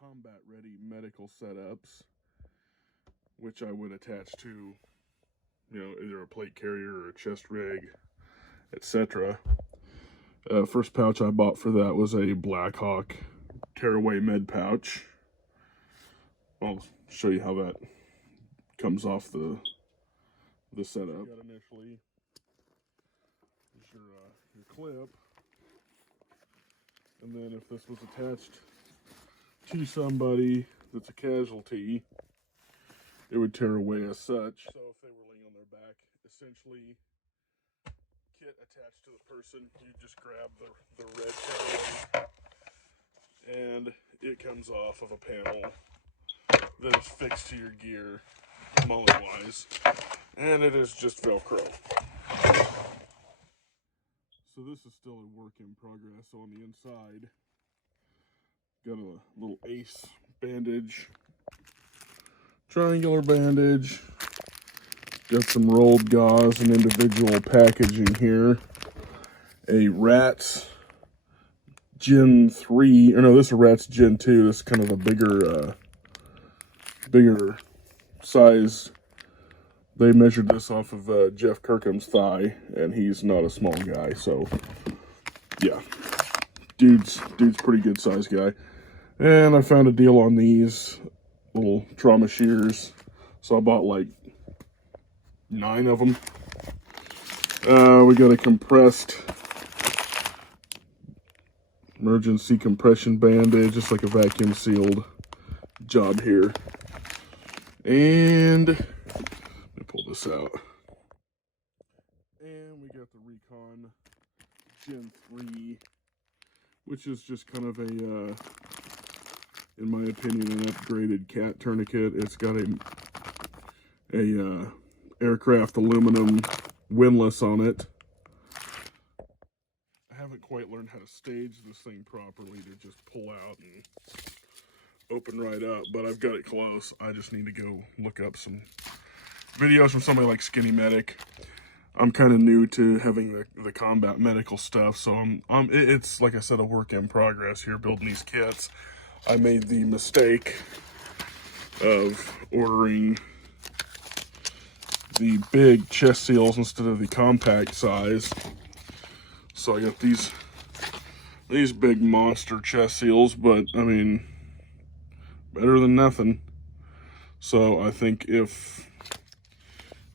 combat-ready medical setups, which I would attach to, either a plate carrier or a chest rig, etc. First pouch I bought for that was a Blackhawk Tearaway med pouch. I'll show you how that comes off the setup. Initially, is your clip, and then if this was attached to somebody that's a casualty, it would tear away as such. So if they were laying on their back, essentially, kit attached to the person, you just grab the red Tearaway, and it comes off of a panel that is fixed to your gear, mullet-wise, and it is just Velcro. So this is still a work in progress. So on the inside, got a little ace bandage, triangular bandage, got some rolled gauze and individual packaging here, a Rat's Gen 3, or no, this is a Rat's Gen 2, this is kind of a bigger size. They measured this off of Jeff Kirkham's thigh, and he's not a small guy, so yeah, dude's pretty good size guy. And I found a deal on these little trauma shears, so I bought like 9 of them. We got a compressed emergency compression bandage, just like a vacuum sealed job here. And let me pull this out. And we got the Recon Gen 3, which is just kind of a, in my opinion, an upgraded cat tourniquet. It's got a aircraft aluminum windlass on it. I haven't quite learned how to stage this thing properly to just pull out and open right up, but I've got it close. I just need to go look up some videos from somebody like Skinny Medic. I'm kind of new to having the combat medical stuff, so it's, like I said, a work in progress here building these kits. I made the mistake of ordering the big chest seals instead of the compact size. So I got these big monster chest seals, but I mean, better than nothing. So I think I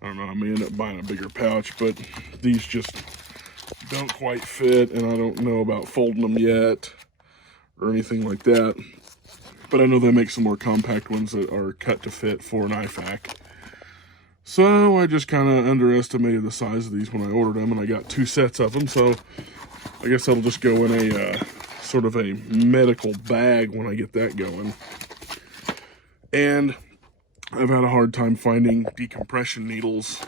may end up buying a bigger pouch, but these just don't quite fit, and I don't know about folding them yet or anything like that. But I know they make some more compact ones that are cut to fit for an IFAK. So I just kind of underestimated the size of these when I ordered them, and I got 2 sets of them. So I guess that'll just go in a sort of a medical bag when I get that going. And I've had a hard time finding decompression needles,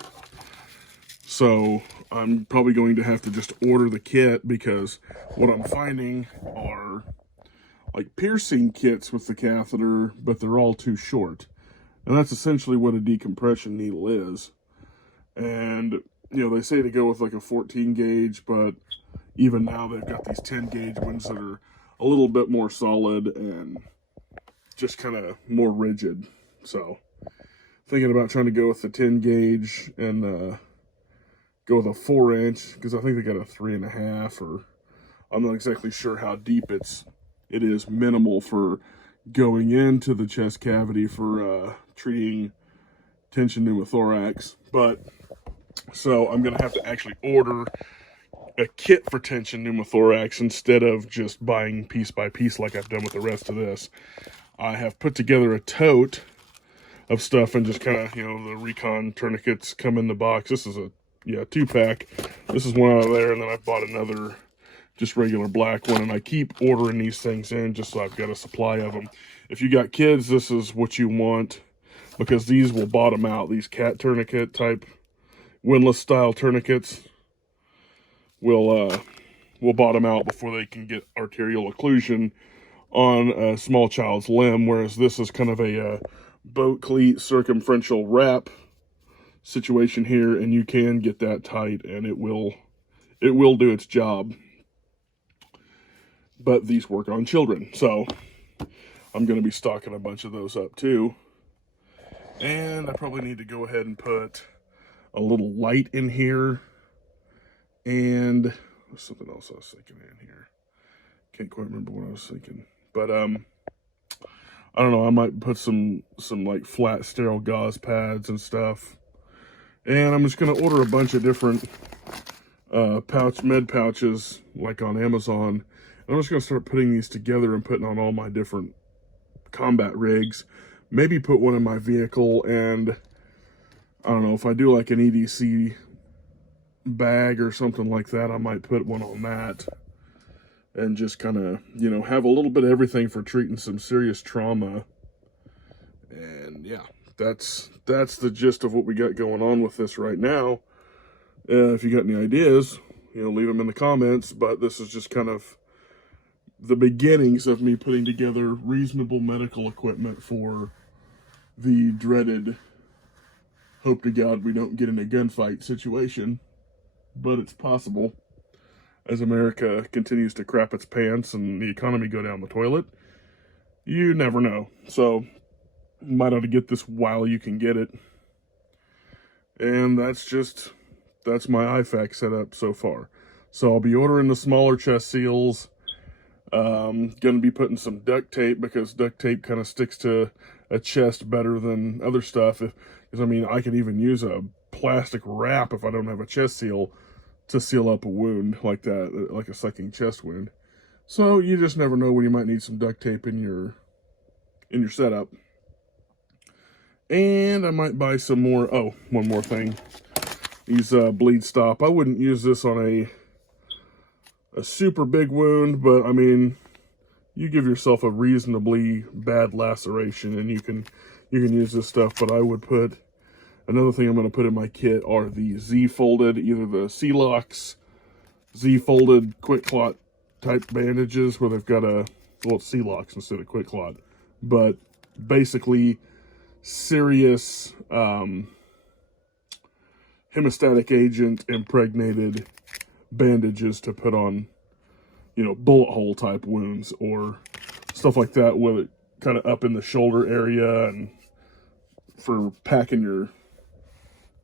so I'm probably going to have to just order the kit, because what I'm finding are like piercing kits with the catheter, but they're all too short. And that's essentially what a decompression needle is. And, they say to go with like a 14 gauge, but even now they've got these 10 gauge ones that are a little bit more solid and just kind of more rigid. So thinking about trying to go with the 10 gauge and go with a 4-inch, because I think they got a 3.5, or I'm not exactly sure how deep it is minimal for going into the chest cavity for treating tension pneumothorax. But so I'm gonna have to actually order a kit for tension pneumothorax instead of just buying piece by piece like I've done with the rest of this. I have put together a tote of stuff, and just kind of, the Recon tourniquets come in the box. This is a 2-pack. This is one out of there, and then I bought another just regular black one, and I keep ordering these things in just so I've got a supply of them. If you got kids, this is what you want, because these will bottom out. These cat tourniquet type windlass style tourniquets will bottom out before they can get arterial occlusion on a small child's limb, whereas this is kind of a boat cleat circumferential wrap situation here, and you can get that tight, and it will do its job. But these work on children, so I'm going to be stocking a bunch of those up too. And I probably need to go ahead and put a little light in here. And there's something else I was thinking in here. Can't quite remember what I was thinking. But I don't know, I might put some like flat sterile gauze pads and stuff. And I'm just going to order a bunch of different med pouches like on Amazon. And I'm just going to start putting these together and putting on all my different combat rigs. Maybe put one in my vehicle, and I don't know, if I do like an EDC bag or something like that, I might put one on that. And just kind of, you know, have a little bit of everything for treating some serious trauma. And yeah, that's the gist of what we got going on with this right now. If you got any ideas, you know, leave them in the comments. But this is just kind of the beginnings of me putting together reasonable medical equipment for the dreaded, hope to God we don't get in a gunfight situation. But it's possible. As America continues to crap its pants and the economy go down the toilet, you never know. So, you might ought to get this while you can get it. And that's my IFAK setup so far. So I'll be ordering the smaller chest seals. Gonna be putting some duct tape, because duct tape kind of sticks to a chest better than other stuff. Because I mean, I could even use a plastic wrap if I don't have a chest seal to seal up a wound like that, like a sucking chest wound. So you just never know when you might need some duct tape in your setup. And I might buy some more. Oh, one more thing. These bleed stop. I wouldn't use this on a super big wound, but I mean, you give yourself a reasonably bad laceration and you can use this stuff. But I would put, another thing I'm going to put in my kit are the Z-folded, either the C-Locks Z-folded quick clot type bandages where they've got it's C-Locks instead of quick clot, but basically serious hemostatic agent impregnated bandages to put on, you know, bullet hole type wounds or stuff like that, with it kind of up in the shoulder area, and for packing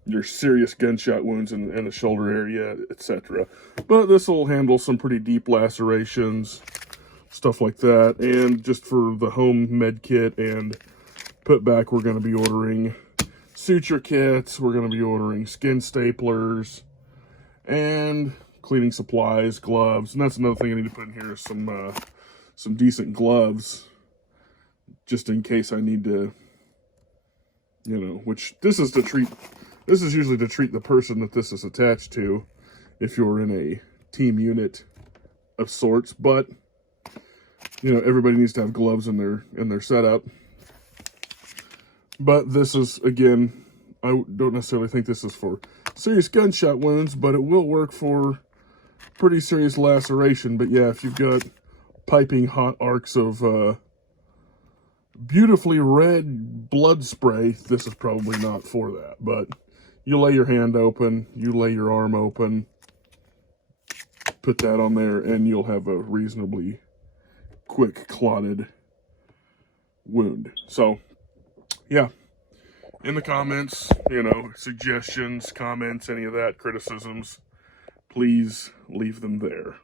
your serious gunshot wounds in the shoulder area, etc. But this will handle some pretty deep lacerations, stuff like that. And just for the home med kit and put back, we're going to be ordering suture kits, we're going to be ordering skin staplers, and cleaning supplies, gloves. And that's another thing I need to put in here, is some decent gloves, just in case I need to, you know, which this is usually to treat the person that this is attached to, if you're in a team unit of sorts. But, you know, everybody needs to have gloves in their setup. But this is, again, I don't necessarily think this is for serious gunshot wounds, but it will work for pretty serious laceration. But yeah, if you've got piping hot arcs of beautifully red blood spray, this is probably not for that. But you lay your hand open, you lay your arm open, put that on there, and you'll have a reasonably quick clotted wound. So, yeah. In the comments, you know, suggestions, comments, any of that, criticisms, please leave them there.